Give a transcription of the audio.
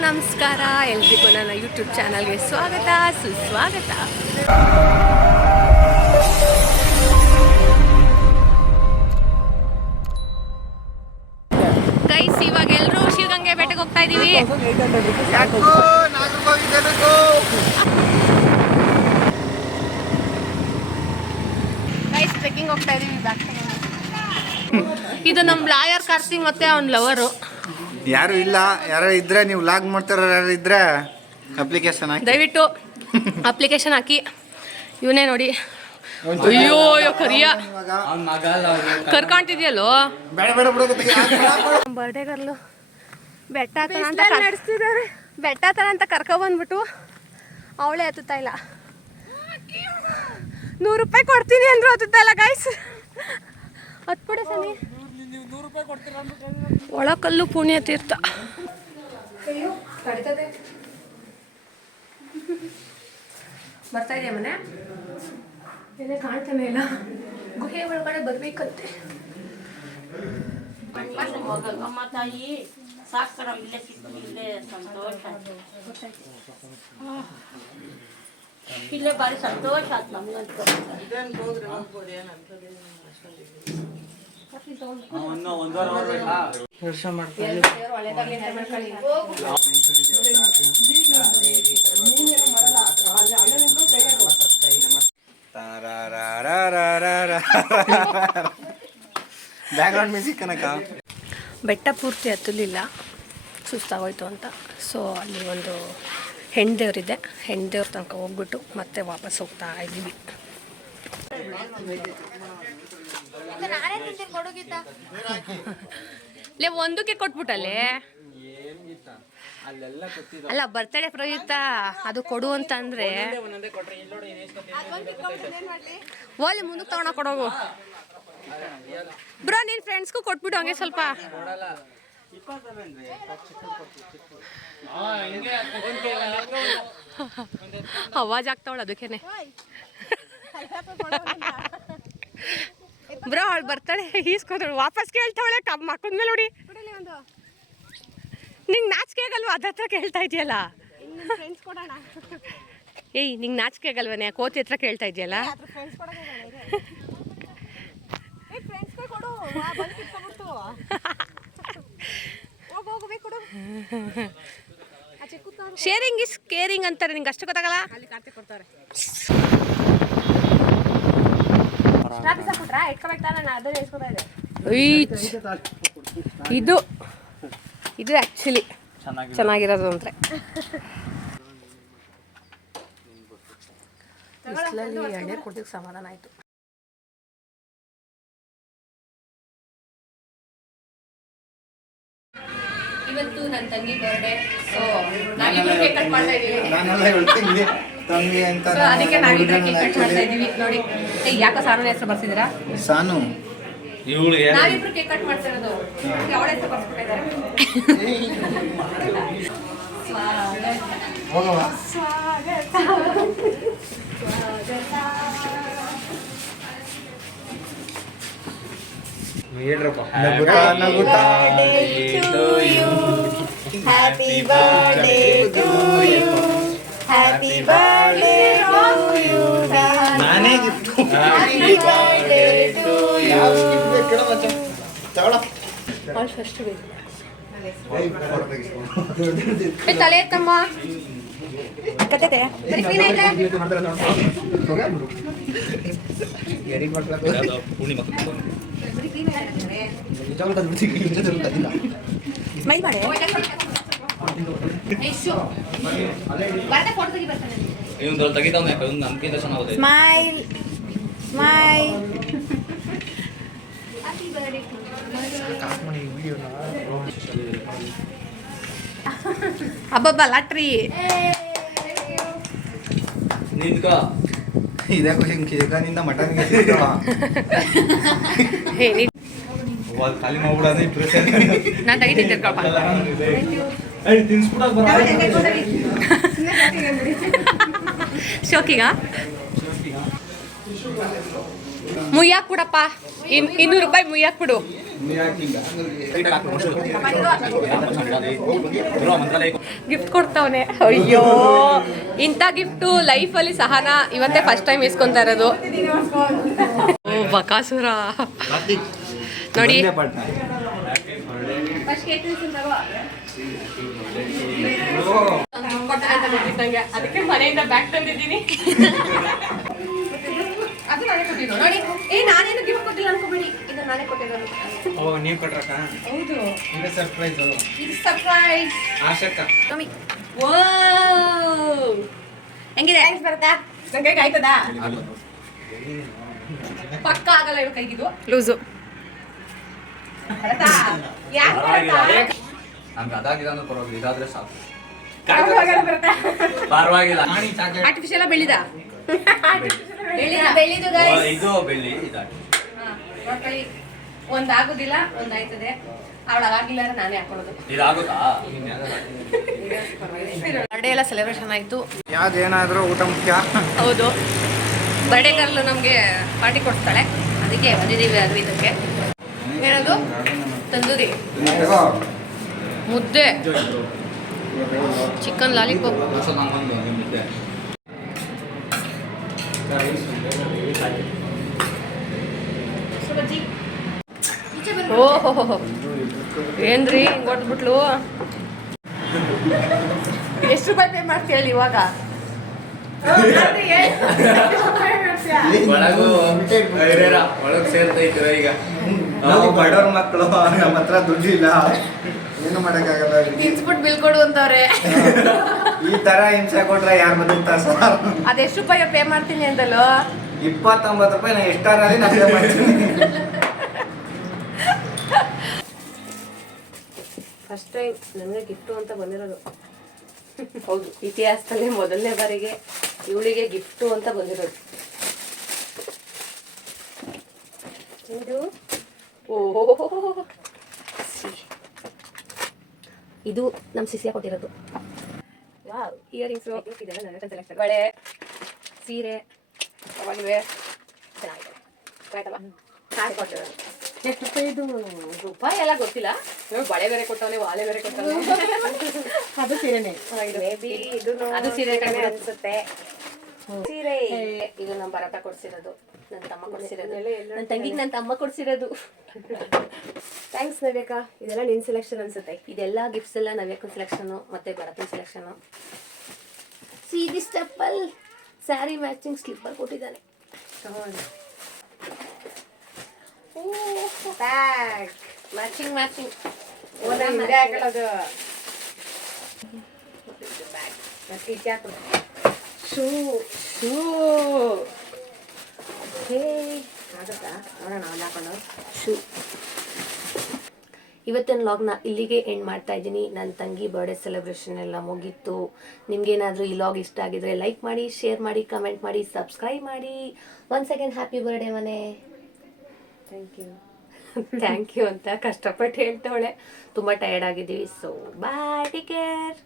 ನಮಸ್ಕಾರ ಎಲ್ರಿಗೂ ನನ್ನ ಯೂಟ್ಯೂಬ್ ಚಾನಲ್ಗೆ ಸ್ವಾಗತ ಸುಸ್ವಾಗತ. ಗೈಸ್, ಇವಾಗ ಎಲ್ಲರೂ ಶಿವಗಂಗೆ ಬೆಟ್ಟಕ್ಕೆ ಹೋಗ್ತಾ ಇದೀವಿ. ಗೈಸ್, ಟ್ರೆಕ್ಕಿಂಗ್ ಹೋಗ್ತಾ ಇದೀವಿ. ಇದು ನಮ್ಮ ಲಾಯರ್ ಕಾರ್ತಿಕ್ ಮತ್ತೆ ಅವ್ನ ಲವರು. ಯಾರು ಇಲ್ಲ, ಯಾರು ಇದ್ರೆ ನೀವು ಲಾಗ್ ಮಾಡ್ತಾರ, ಯಾರು ಇದ್ರೆ ಅಪ್ಲಿಕೇಶನ್ ಹಾಕಿ, ದಯವಿಟ್ಟು ಅಪ್ಲಿಕೇಶನ್ ಹಾಕಿ. ಇವನೇ ನೋಡಿ, ಅಯ್ಯೋ ಕರಿಯ ಕರ್ಕೊಂತಿದ್ಯಲ್ಲೋ. ಬರ್ಡೇ ಗರ್ಲು ಬೆಟ್ಟ ನಡೆಸ್ತಿದ್ದಾರೆ. ಬೆಟ್ಟ ತರ ಅಂತ ಕರ್ಕೊಬಂದ್ಬಿಟ್ಟು ಅವಳೇ ಹತ್ತುತ್ತಾ ಇಲ್ಲ. 100 ರೂಪಾಯಿ ಕೊಡ್ತೀನಿ ಅಂದ್ರು ಹತ್ತುತ್ತಾ ಇಲ್ಲ. ಗೈಸ್, ಹತ್ಬಿಡಿ ಸನಿ. ಒಳಕಲ್ಲು ಪುಣ್ಯ ತೀರ್ಥ. ಬರ್ತಾ ಇದೆಯಾ ಮನೆ? ಏನೇ ಕಾಣ್ತಾನೆ ಇಲ್ಲ. ಗುಹೆ ಒಳಗಡೆ ಬರ್ಬೇಕಂತೆ. ಅಮ್ಮ ತಾಯಿ ಸಾಕರ ಇಲ್ಲೇ ಸಂತೋಷ, ಇಲ್ಲೇ ಭಾರಿ ಸಂತೋಷ ಆಯ್ತು ನಮ್ಗಂತೂ. ವರ್ಷ ಮಾಡ್ತಾರೆ. ಬ್ಯಾಕ್ಗ್ರೌಂಡ್ ಮ್ಯೂಸಿಕ್ ಕನಕ. ಬೆಟ್ಟ ಪೂರ್ತಿ ಹತ್ತಲಿಲ್ಲ, ಸುಸ್ತಾಗೋಯ್ತು ಅಂತ. ಸೊ ಅಲ್ಲಿ ಒಂದು ಹೆಣ್ದೇವ್ರಿದೆ. ಹೆಣ್ದೇವ್ರ ತನಕ ಹೋಗ್ಬಿಟ್ಟು ಮತ್ತೆ ವಾಪಸ್ ಹೋಗ್ತಾ ಇದ್ದೀವಿ. ಒಂದಕ್ಕೆ ಕೊಟ್ಬಿಟ್ಟಲ್ಲೇ ಅಲ್ಲ, ಬರ್ತಡೇ ಪ್ರಯುಕ್ತ ಅದು ಕೊಡು ಅಂತ ಅಂದ್ರೆ ಓಲಿ ಮುಂದಕ್ಕೆ ತಗೊಂಡ ಕೊಡೋಗು ಬ್ರೋ. ನಿನ್ ಫ್ರೆಂಡ್ಸ್ಗೂ ಕೊಟ್ಬಿಟ್ಟು ಹಂಗೆ ಸ್ವಲ್ಪ ಅವಾಜ್ ಆಗ್ತಾವಳ ಅದಕ್ಕೇನೆ. ಬ್ರೋ ಅವಳು ಬರ್ತಾಳೆ, ಈಸ್ಕೊಂಡಳು, ವಾಪಸ್ ಕೇಳ್ತಾವಳೆ. ಮಕ್ಕಳ ಮೇಲೆ ನೋಡಿ. ನಿಂಗೆ ನಾಚಿಕೆ ಆಗಲ್ವಾ? ಅದ ಹತ್ರ ಕೇಳ್ತಾ ಇದೆಯಲ್ಲ. ಏಯ್, ನಿಂಗೆ ನಾಚಿಕೆ ಆಗಲ್ವನೇ? ಕೋತಿ ಹತ್ರ ಕೇಳ್ತಾ ಇದೆಯಲ್ಲ. ಶೇರಿಂಗ್ ಇಸ್ ಕೇರಿಂಗ್ ಅಂತಾರೆ. ನಿಂಗೆ ಅಷ್ಟು ಗೊತ್ತಾಗಲ್ಲ. ಇದು ಆಕ್ಚುಲಿ ಚೆನ್ನಾಗಿರೋದು ಅಂದ್ರೆ ಎಣ್ಣೆ ಕೊಡ್ಲಿಕ್ಕೆ ಸಮಾಧಾನ ಆಯ್ತು. ಇವತ್ತು ನನ್ನ ತಂಗಿ ಬರ್ಡೇ. ಸೊ ನಾವಿಬ್ರು ಕೇಕ್ ಕಟ್ ಮಾಡ್ತಾ ಇದೀವಿ. ಅದಕ್ಕೆ ನಾವಿಬ್ರು ಕೇಕ್ ಕಟ್ ಮಾಡ್ತಾ ಇದೀವಿ. ನೋಡಿ, ಯಾಕೋ ಸಾನು ಹೆಸರು ಬರ್ಸಿದ್ದೀರಾ? ಸಾನು ನಾವಿಬ್ರು ಕೇಕ್ ಕಟ್ ಮಾಡ್ತಾ ಇರೋದು. ಅವಳ ಹೆಸರು ಬರ್ಸ್ಬಿಟ್ಟಿದ್ದಾರೆ. Happy birthday to you. Happy birthday to you. ನಾನೇ gift. Happy birthday to you. First ತಲೆ ಎತ್ತಮ್ಮ. ಕತೆ ಸ್ಮೈಲ್ ಮಾಡಿ. Smile. Smile. ಹಬ್ಬ ಲಾಟ್ರಿ. ಇದೇ ಖುಷಿ. ಚಿಕನಿಂದ ಮಟನ್ಗೆ ಖಾಲಿ ಮಾಡ್ಬಿಡೋದು. ನಾನು ತೆಗಿತೀನಿ ಶೋಕಿಗ ಮುಯ್ಯಾಕ್ ಬಿಡಪ್ಪ. 200 ರೂಪಾಯಿ ಮುಯ್ಯಾಕ್ ಬಿಡು. ಗಿಫ್ಟ್ ಕೊಡ್ತಾವನೆ. ಅಯ್ಯೋ, ಇಂಥ ಗಿಫ್ಟು ಲೈಫಲ್ಲಿ ಸಹನ ಇವತ್ತೇ ಫಸ್ಟ್ ಟೈಮ್ ಇಸ್ಕೊಂತಾ ಇರೋದು. ಓ ಬಕಾಸುರ ನೋಡಿ. ಅದಕ್ಕೆ ಮನೆಯಿಂದ ಬ್ಯಾಗ್ ತಂದಿದ್ದೀನಿ. ಅದು ನಾನೇ ಕೊಟ್ಟಿದ್ದು ನೋಡಿ. ನಾನೇನು ಗಿಫ್ಟ್ ಕೊಟ್ಟಿಲ್ಲ ಅನ್ಕೋಬೇಡಿ, ಇದು ನಾನೇ ಕೊಟ್ಟಿರೋದು. ಓ ನೀವು ಕೊಟ್ರಕ್ಕ? ಹೌದು, ಇದು ಸರ್ಪ್ರೈಸ್. ಇದು ಸರ್ಪ್ರೈಸ್. ಆಶಕ್ಕ ಮಮ್ಮಿ ಓ ಹೆಂಗಿದೆ? ಥ್ಯಾಂಕ್ಸ್ ಬರುತ್ತಾ? ನನ್ನ ಕೈಗೆ ಆಯ್ತದಾ? ಪಕ್ಕ ಆಗಲ್ಲ ಇವ್ರ ಕೈಗಿದು ಲೂಸು. ನಮ್ಗೆ ಅದಾಗಿಲ್ಲ ಪರವಾಗಿಲ್ಲ, ಇದಾದ್ರೆ ಸಾಕು. ಪರವಾಗಿಲ್ಲ. ಆರ್ಟಿಫಿಷಿಯಲ್ ಬೆಳಿದ ಬೆಳ್ಳಿದು ಇದು ಬೆಳ್ಳಿ ಇದಾಗಿ ಒಂದಾಗುದಿಲ್ಲ, ಒಂದಾಯ್ತದೆ. ಅವಳಾಗಿಲ್ಲ ನಾನೇ ಹಾಕೊಳ್ಳೋದು. ಇದಾಗುತ್ತಾ? ಬರ್ಡೇ ಎಲ್ಲ ಸೆಲೆಬ್ರೇಷನ್ ಆಯಿತು. ಯಾವ್ದೇನಾದರೂ ಊಟ ಮುಖ್ಯ. ಹೌದು, ಬರ್ಡೇ ಗರ್ಲು ನಮಗೆ ಪಾರ್ಟಿ ಕೊಡ್ತಾಳೆ, ಅದಕ್ಕೆ ಬಂದಿದ್ದೀವಿ. ಅದು ಇದಕ್ಕೆ ಏನದು ತಂದೂರಿ ಮುದ್ದೆ, ಚಿಕನ್ ಲಾಲಿಪಾಪ್, ಓಹೋ ಏನ್ರಿ ಹಿಂಗೆ ಕೊಟ್ಬಿಟ್ಲು. ಎಷ್ಟು ರೂಪಾಯಿ ಪೇ ಮಾಡ್ತೀಯ ಹೇಳಿ ಇವಾಗ? ಒಳಗ್ ಸೇರ್ತೈತೀರ ಈಗ. ನಾವು ಬಡವ್ರ ಮಕ್ಕಳು, ನಮ್ಮ ಹತ್ರ ದುಡ್ಡಿಲ್ಲ, ಏನು ಮಾಡೋಕ್ಕಾಗಲ್ಲ. ತಿನ್ಸ್ಬಿಟ್ಟು ಬಿಲ್ ಕೊಡು ಅಂತವ್ರೆ. ಈ ತರ ಹಿಂಸೆ ಕೊಟ್ರೆ ಯಾರು ಬದುಕ್ತಾರ ಸರ್? ಅದೆಷ್ಟು ರೂಪಾಯಿ ಪೇ ಮಾಡ್ತೀನಿ ಅಂತಲೋ? 29 ರೂಪಾಯಿ. ನಾನು ಎಷ್ಟಾರಲ್ಲಿ ನಾನು ಮಾಡ್ತೀನಿ. ಫಸ್ಟ್ ಟೈಮ್ ನನಗೆ ಗಿಫ್ಟು ಅಂತ ಬಂದಿರೋದು. ಹೌದು, ಇತಿಹಾಸದಲ್ಲಿ ಮೊದಲನೇ ಬಾರಿಗೆ ಇವಳಿಗೆ ಗಿಫ್ಟು ಅಂತ ಬಂದಿರೋದು. ಇದು ಓ ಇದು ನಮ್ಮ ಸಿಸಿಯ ಕೊಟ್ಟಿರೋದು. ವಾವ್, ಇಯರಿಂಗ್ಸು, ಇದೆಲ್ಲ ನನ್ನ ಸೆಲೆಕ್ಷನ್. ಬಳೆ, ಸೀರೆ ಅವಾಗಿವೆ, ಚೆನ್ನಾಗಿದೆ. ಆಯ್ತಲ್ಲ, ಹಾಗೆ ಕೊಟ್ಟಿರೋದು. ಎಷ್ಟು ರೂಪಾಯಿ ಇದು? ರೂಪಾಯಿ ಎಲ್ಲ ಗೊತ್ತಿಲ್ಲ. ಬಳೆ ಬೇರೆ ಕೊಟ್ಟವನೆ, ವಾಲೆ ಬೇರೆ ಕೊಟ್ಟವನೆ. ಅದು ಸೀರೆನೇ ಅದು ಸೀರೆ ಕಡಿಮೆ ಅನ್ಸುತ್ತೆ. ಸೀರೆ ಇದು ನಮ್ಮ ಭರತ ಕೊಡ್ಸಿರೋದು, ನನ್ನ ತಮ್ಮ ಕೊಡ್ಸಿರೋದು, ನನ್ನ ತಂಗಿಗೆ ನನ್ನ ತಮ್ಮ ಕೊಡ್ಸಿರೋದು. ಥ್ಯಾಂಕ್ಸ್ ನವ್ಯಕ. ಇದೆಲ್ಲ ನಿನ್ನ ಸೆಲೆಕ್ಷನ್ ಅನ್ಸುತ್ತೆ. ಇದೆಲ್ಲ ಗಿಫ್ಟ್ಸ್ ಎಲ್ಲ ನವ್ಯಕ್ಕನ ಸೆಲೆಕ್ಷನು ಮತ್ತೆ ಭರತನ ಸೆಲೆಕ್ಷನು. ಸೀದಿ ಸ್ಟೆಪ್ಪಲ್ ಸ್ಯಾರಿ ಮ್ಯಾಚಿಂಗ್ ಸ್ಲಿಪ್ಪರ್ ಕೊಟ್ಟಿದ್ದಾನೆ. ಮ್ಯಾಚಿಂಗ್ ಮ್ಯಾಚಿಂಗ್ ಶೂ ಶೂ ಆಗುತ್ತಾ ನೋಡೋಣ ಹಾಕೊಂಡು ಶೂ. ಇವತ್ತಿನ ಲಾಗ್ನ ಇಲ್ಲಿಗೆ ಎಂಡ್ ಮಾಡ್ತಾ ಇದ್ದೀನಿ. ನನ್ನ ತಂಗಿ ಬರ್ಡೇ ಸೆಲೆಬ್ರೇಷನ್ ಎಲ್ಲ ಮುಗೀತು. ನಿಮ್ಗೇನಾದರೂ ಈ ಲಾಗ್ ಇಷ್ಟ ಆಗಿದ್ರೆ ಲೈಕ್ ಮಾಡಿ, ಶೇರ್ ಮಾಡಿ, ಕಮೆಂಟ್ ಮಾಡಿ, ಸಬ್ಸ್ಕ್ರೈಬ್ ಮಾಡಿ. ಒನ್ಸ್ ಅಗೇನ್ ಹ್ಯಾಪಿ ಬರ್ಡೇ ಮನೆ. ಥ್ಯಾಂಕ್ ಯು ಅಂತ ಕಷ್ಟಪಟ್ಟು ಹೇಳ್ತಾವಳೆ. ತುಂಬ ಟಯರ್ಡ್ ಆಗಿದ್ದೀವಿ. So bye, take care.